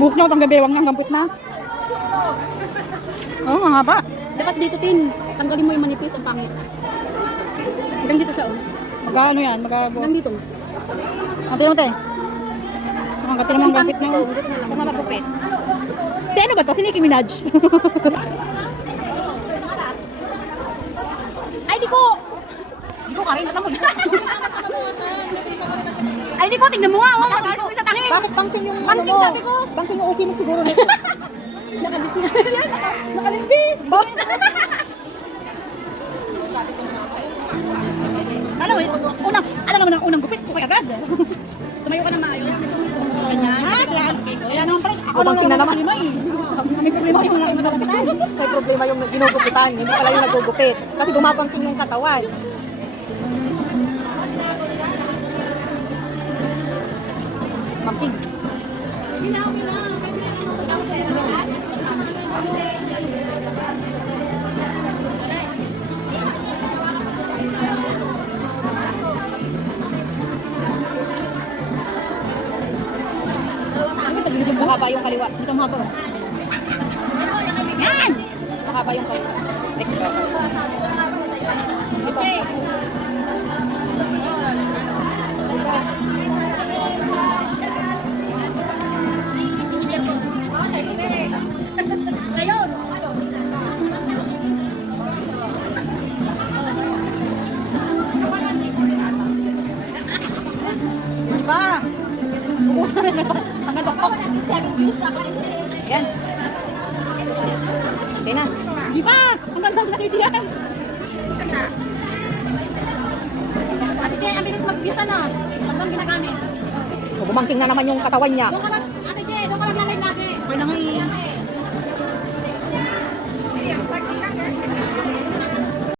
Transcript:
buhok niya, tanggal bewang niya, gampit na. Oo, ang haba. Dapat dito, Tin. Tanggalin mo yung manipis, ang pangit. Hanggang dito siya, oh. Magkano yan? Hanggang dito. Ate naman tayo. Ang kati naman gampit na. Kung magupit. Si ano ba to? Si Nicki Minaj. Ay, di ko! Hindi ko karin, natamon. Ay, di ko! Tignan mo nga, oh. Ano sa tangi? Bakit bangking yung ano Bangking, mo? sabi ko. Bangking yung okay mo siguro nito. Nakalimbis na yan. Nakalimbis. Alam mo, alam naman ang unang gupit ko kay agad. Tumayo ka na maayos. Ganyan. Kaya naman pala, ako lang na naman. May problema yung mga nagugupitan. May problema yung ginugupitan, hindi pala yung nagugupit. Kasi bumabangking yung katawan. Bangking. Mahaba yung kaliwa. Dito mahaba. Yan! Mahaba yung kaliwa. Okay. Diba? Ubusan na ito. Hanggang doktok. Yan. Okay na. Diba? Hanggang doktok na dito yan. Ate Tia, ang bilis magbiyasan na. Hanggang ginagamit. Bumangking na naman yung katawan niya. Doon ka na.